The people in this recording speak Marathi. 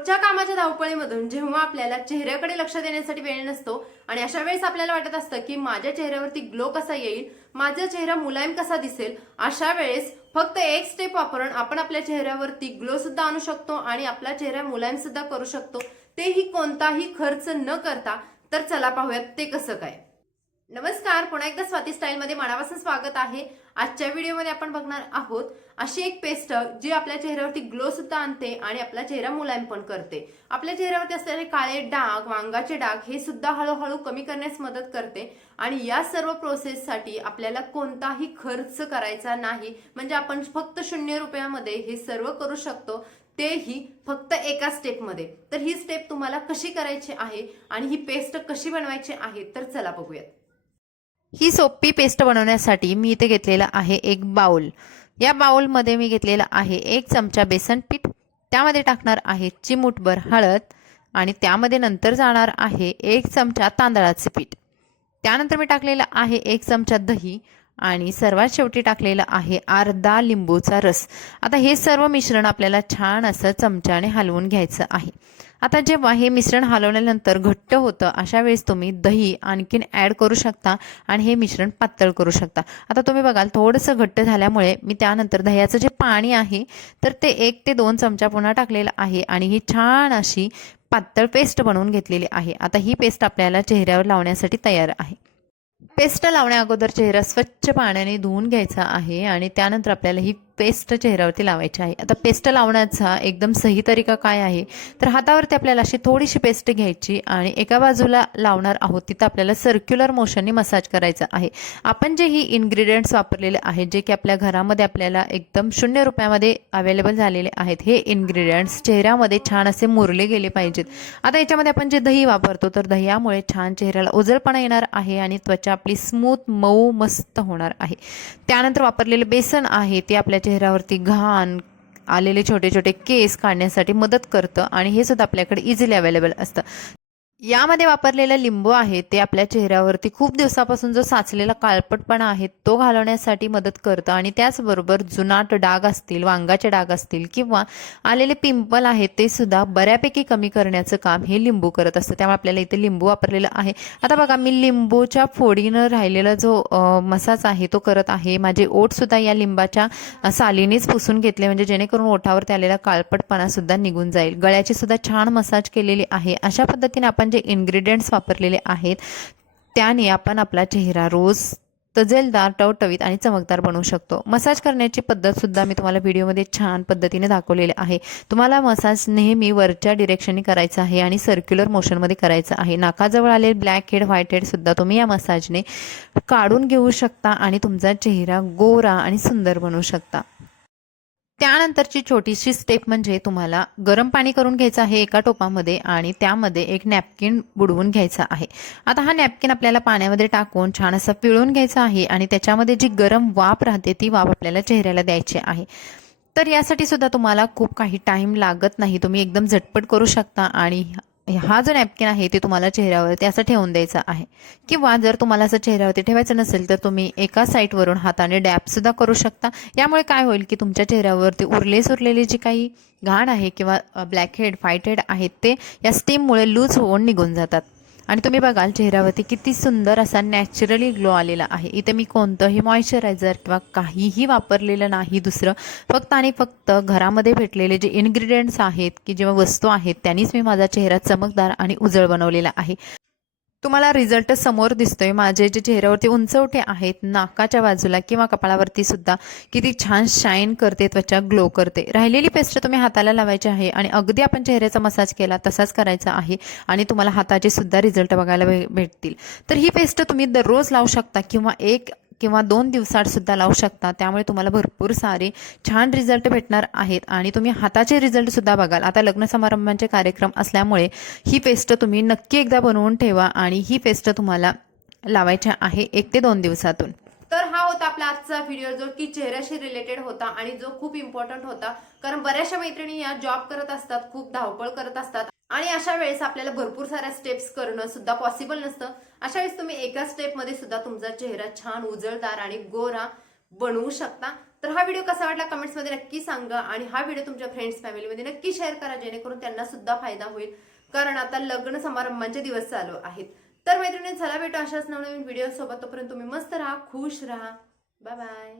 रोजच्या कामाच्या धावपळीमधून जेव्हा आपल्याला चेहऱ्याकडे लक्ष देण्यासाठी वेळ नसतो आणि अशा वेळेस आपल्याला वाटत असतं की माझ्या चेहऱ्यावरती ग्लो कसा येईल माझा चेहरा मुलायम कसा दिसेल अशा वेळेस फक्त एक स्टेप वापरून आपण आपल्या चेहऱ्यावरती ग्लो सुद्धा आणू शकतो आणि आपला चेहरा मुलायम सुद्धा करू शकतो. तेही कोणताही खर्च न करता. तर चला पाहूयात ते कसं काय. नमस्कार पुन्हा एकदा स्वाती स्टाईलमध्ये मनापासून स्वागत आहे. आजच्या व्हिडिओमध्ये आपण बघणार आहोत अशी एक पेस्ट जी आपल्या चेहऱ्यावरती ग्लो सुद्धा आणते आणि आपला चेहरा मुलायम पण करते. आपल्या चेहऱ्यावरती असलेले काळे डाग वांगाचे डाग हे सुद्धा हळूहळू कमी करण्यास मदत करते. आणि या सर्व प्रोसेससाठी आपल्याला कोणताही खर्च करायचा नाही. म्हणजे आपण फक्त शून्य रुपयामध्ये हे सर्व करू शकतो. तेही फक्त एका स्टेपमध्ये तर ही स्टेप तुम्हाला कशी करायची आहे आणि ही पेस्ट कशी बनवायची आहे तर चला बघूयात. ही सोपी पेस्ट बनवण्यासाठी मी इथे घेतलेला आहे एक बाउल या बाउलमध्ये मी घेतलेला आहे एक चमचा बेसन पीठ. त्यामध्ये टाकणार आहे चिमूटभर हळद आणि त्यामध्ये नंतर जाणार आहे एक चमचा तांदळाचे पीठ. त्यानंतर मी टाकलेलं आहे एक चमचा दही आणि सर्वात शेवटी टाकलेला आहे अर्धा लिंबूचा रस. आता हे सर्व मिश्रण आपल्याला छान असं चमच्याने हलवून घ्यायचं आहे. आता जेव्हा हे मिश्रण हलवल्यानंतर घट्ट होतं अशा वेळेस तुम्ही दही आणखीन ॲड करू शकता आणि हे मिश्रण पातळ करू शकता. आता तुम्ही बघाल थोडंसं घट्ट झाल्यामुळे मी त्यानंतर दह्याचं जे पाणी आहे तर ते एक ते दोन चमचा पुन्हा टाकलेलं आहे आणि ही छान अशी पातळ पेस्ट बनवून घेतलेली आहे. आता ही पेस्ट आपल्याला चेहऱ्यावर लावण्यासाठी तयार आहे. पेस्ट लावण्या अगोदर चेहरा स्वच्छ पाण्याने धुवून घ्यायचा आहे आणि त्यानंतर आपल्याला ही पेस्ट चेहऱ्यावरती लावायची आहे. आता पेस्ट लावण्याचा एकदम सही तरीका काय आहे? तर हातावरती आपल्याला अशी थोडीशी पेस्ट घ्यायची आणि एका बाजूला लावणार आहोत तिथं आपल्याला सर्क्युलर मोशनने मसाज करायचा आहे. आपण जे ही इन्ग्रेडियंट्स वापरलेले आहेत जे की आपल्या घरामध्ये आपल्याला एकदम शून्य रुपयामध्ये अवेलेबल झालेले आहेत हे इन्ग्रेडियंट्स चेहऱ्यामध्ये छान असे मुरले गेले पाहिजेत. आता याच्यामध्ये आपण जे दही वापरतो तर दह्यामुळे छान चेहऱ्याला उजळपणा येणार आहे आणि त्वचा आपली स्मूथ मऊ मस्त होणार आहे. त्यानंतर वापरलेले बेसन आहे ते आपल्या चेहऱ्यावरती घाण आलेले छोटे छोटे केस काढण्यासाठी मदत करतं आणि हे सुद्धा आपल्याकडे इझिली अवेलेबल असतं. यामध्ये वापरलेलं लिंबू आहे ते आपल्या चेहऱ्यावरती खूप दिवसापासून जो साचलेला काळपटपणा आहे तो घालवण्यासाठी मदत करतं. आणि त्याचबरोबर जुनाट डाग असतील वांगाचे डाग असतील किंवा आलेले पिंपल आहेत ते सुद्धा बऱ्यापैकी कमी करण्याचं काम हे लिंबू करत असतं. त्यामुळे आपल्याला इथे लिंबू वापरलेलं आहे. आता बघा मी लिंबूच्या फोडीनं राहिलेला जो मसाज आहे तो करत आहे. माझे ओठसुद्धा या लिंबाच्या सालीनेच पुसून घेतले. म्हणजे जेणेकरून ओठावरती आलेला काळपटपणा सुद्धा निघून जाईल. गळ्याची सुद्धा छान मसाज केलेली आहे. अशा पद्धतीने आपण जे इन्ग्रेडियंट्स वापरलेले आहेत त्याने आपण आपला चेहरा रोज तजेलदार टवटवीत आणि चमकदार बनवू शकतो. मसाज करण्याची पद्धतसुद्धा मी तुम्हाला व्हिडिओमध्ये छान पद्धतीने दाखवलेली आहे. तुम्हाला मसाज नेहमी वरच्या डिरेक्शनने करायचा आहे आणि सर्क्युलर मोशनमध्ये करायचं आहे. नाकाजवळ आले ब्लॅक हेड व्हाईट हेडसुद्धा तुम्ही या मसाजने काढून घेऊ शकता आणि तुमचा चेहरा गोरा आणि सुंदर बनवू शकता. त्यानंतरची छोटीशी स्टेप म्हणजे तुम्हाला गरम पाणी करून घ्यायचं आहे एका टोपामध्ये आणि त्यामध्ये एक नॅपकिन बुडवून घ्यायचा आहे. आता हा नॅपकिन आपल्याला पाण्यामध्ये टाकून छान असं पिळून घ्यायचा आहे आणि त्याच्यामध्ये जी गरम वाफ राहते ती वाफ आपल्याला चेहऱ्याला द्यायची आहे. तर यासाठी सुद्धा तुम्हाला खूप काही टाईम लागत नाही. तुम्ही एकदम झटपट करू शकता आणि हा जो नॅपकिन आहे ते तुम्हाला चेहऱ्यावरती असं ठेवून द्यायचा आहे. किंवा जर तुम्हाला असं चेहऱ्यावरती ठेवायचं नसेल तर तुम्ही एका साईडवरून हाताने डॅप सुद्धा करू शकता. यामुळे काय होईल की तुमच्या चेहऱ्यावरती उरले सुरलेली जी काही घाण आहे किंवा ब्लॅक हेड व्हाईट हेड आहेत ते या स्टीममुळे लूज होऊन निघून जातात. आणि तुम्ही बघाल चेहऱ्यावरती किती सुंदर असा नॅचरली ग्लो आलेला आहे. इथे मी कोणतंही मॉइश्चरायझर किंवा काहीही वापरलेलं नाही दुसरं. फक्त आणि फक्त घरामध्ये भेटलेले जे इन्ग्रेडियंट्स आहेत की जेव्हा वस्तू आहेत त्यांनीच मी माझा चेहरा चमकदार आणि उजळ बनवलेला आहे. तुम्हाला रिझल्ट समोर दिसतोय. माझे जे चेहऱ्यावरती उंचवटे आहेत नाकाच्या बाजूला किंवा कपाळावरती सुद्धा किती छान शाईन करते त्वचा ग्लो करते. राहिलेली पेस्ट तुम्ही हाताला लावायची आहे आणि अगदी आपण चेहऱ्याचा मसाज केला तसाच करायचा आहे आणि तुम्हाला हाताचे सुद्धा रिझल्ट बघायला भे- भेटतील. तर ही पेस्ट तुम्ही दररोज लावू शकता किंवा एक किंवा दोन दिवसात सुद्धा लावू शकता. त्यामुळे तुम्हाला भरपूर सारे छान रिझल्ट भेटणार आहेत आणि तुम्ही हाताचे रिझल्ट सुद्धा बघाल. आता लग्न समारंभांचे कार्यक्रम असल्यामुळे ही पेस्ट तुम्ही नक्की एकदा बनवून ठेवा आणि ही पेस्ट तुम्हाला लावायच्या आहे एक ते दोन दिवसातून. तर हा होता आपला आजचा व्हिडिओ जो की चेहऱ्याशी रिलेटेड होता आणि जो खूप इम्पॉर्टंट होता. कारण बऱ्याचशा मैत्रिणी या जॉब करत असतात खूप धावपळ करत असतात आणि अशा वेळेस आपल्याला भरपूर साऱ्या स्टेप्स करणं सुद्धा पॉसिबल नसतं. अशा वेळेस तुम्ही एका स्टेपमध्ये सुद्धा तुमचा चेहरा छान उजळदार आणि गोरा बनवू शकता. तर हा व्हिडिओ कसा वाटला कमेंट्समध्ये नक्की सांगा आणि हा व्हिडिओ तुमच्या फ्रेंड्स फॅमिलीमध्ये नक्की शेअर करा जेणेकरून त्यांना सुद्धा फायदा होईल. कारण आता लग्न समारंभांचे दिवस चालू आहेत. तर मैत्रिणी चला भेटू अशाच नवनवीन व्हिडिओ सोबत. तोपर्यंत तुम्ही मस्त राहा खुश राहा. Bye bye